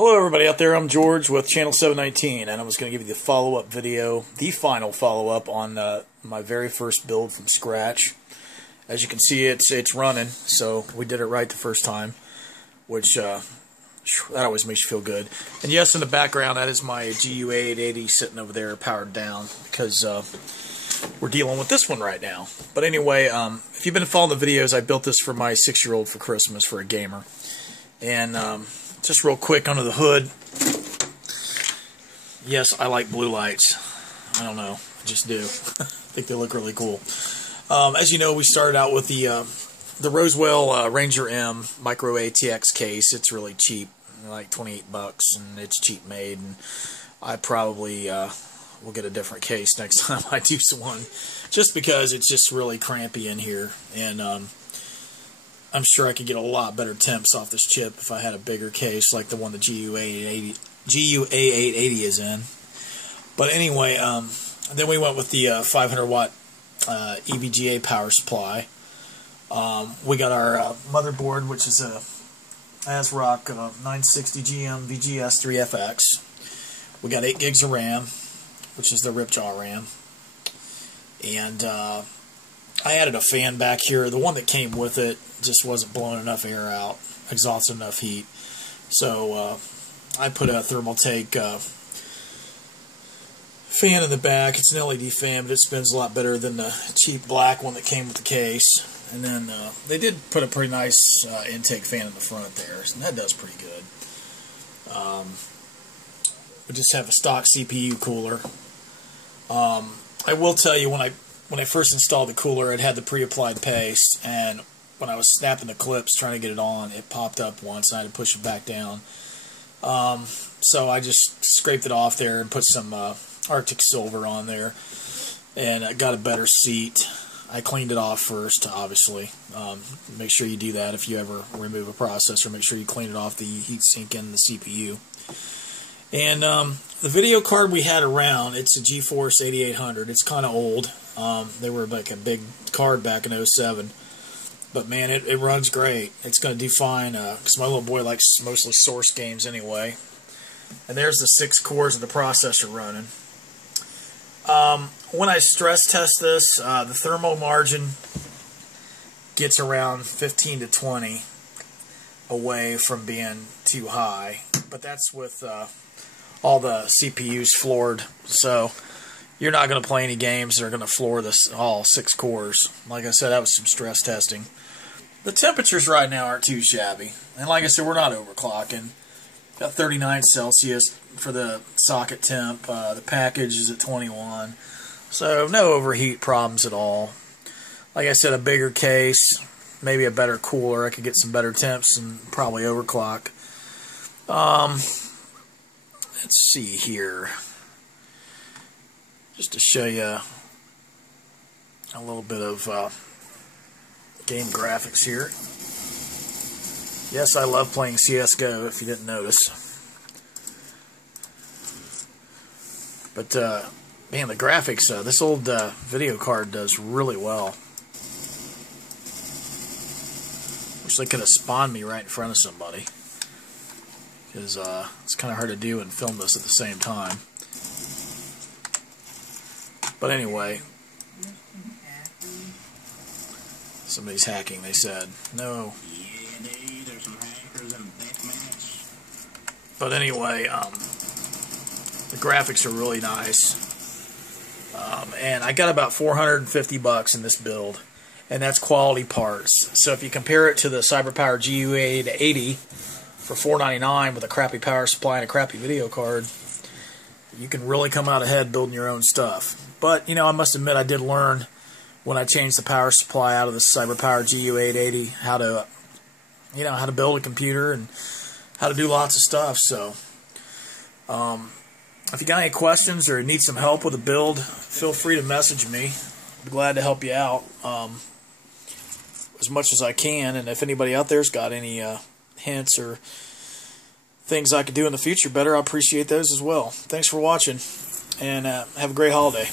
Hello everybody out there, I'm George with Channel 719, and I was going to give you the follow-up video, the final follow-up on my very first build from scratch. As you can see, it's running, so we did it right the first time, which that always makes you feel good. And yes, in the background, that is my GU8880 sitting over there powered down, because we're dealing with this one right now. But anyway, if you've been following the videos, I built this for my 6-year-old for Christmas for a gamer. And just real quick under the hood, yes, I like blue lights. I don't know, I just do. I think they look really cool. As you know, we started out with the Rosewill Ranger M micro ATX case. It's really cheap, like 28 bucks, and it's cheap made. And I probably will get a different case next time I do one, just because it's just really crampy in here. And I'm sure I could get a lot better temps off this chip if I had a bigger case like the one the GU8880 is in. But anyway, then we went with the 500 watt EVGA power supply. We got our motherboard, which is a ASrock 960 GM VGS3FX. We got 8 gigs of RAM, which is the Ripjaw RAM. And I added a fan back here. The one that came with it just wasn't blowing enough air out, exhausting enough heat. So I put a Thermaltake fan in the back. It's an LED fan, but it spins a lot better than the cheap black one that came with the case. And then they did put a pretty nice intake fan in the front there, and that does pretty good. We just have a stock CPU cooler. I will tell you, when I first installed the cooler, it had the pre-applied paste, and when I was snapping the clips trying to get it on, it popped up once, and I had to push it back down. So I just scraped it off there and put some Arctic Silver on there, and I got a better seat. I cleaned it off first, obviously. Make sure you do that if you ever remove a processor. Make sure you clean it off the heatsink and the CPU. And the video card we had around, it's a Geforce 8800. It's kind of old. They were like a big card back in '07. But man, it runs great. It's going to do fine, because my little boy likes mostly Source games anyway. And there's the 6 cores of the processor running. When I stress test this, the thermal margin gets around 15 to 20 away from being too high. But that's with all the CPUs floored. So you're not going to play any games that are going to floor all 6 cores. Like I said, that was some stress testing. The temperatures right now aren't too shabby. And like I said, we're not overclocking. Got 39 Celsius for the socket temp. The package is at 21. So no overheat problems at all. Like I said, a bigger case, maybe a better cooler. I could get some better temps and probably overclock. Let's see here. Just to show you a little bit of game graphics here. Yes, I love playing CSGO, if you didn't notice. But, man, the graphics, this old video card does really well. Wish they could have spawned me right in front of somebody, because it's kind of hard to do and film this at the same time. But anyway, somebody's hacking, they said. No. But anyway, the graphics are really nice. And I got about 450 bucks in this build, and that's quality parts. So if you compare it to the CyberPower GU8880 for $499 with a crappy power supply and a crappy video card, you can really come out ahead building your own stuff. But, you know, I must admit I did learn when I changed the power supply out of the CyberPower GU880 how to build a computer and how to do lots of stuff. So, if you got any questions or need some help with a build, feel free to message me. I'd be glad to help you out as much as I can. And if anybody out there's got any hints or things I could do in the future better, I appreciate those as well. Thanks for watching, and have a great holiday.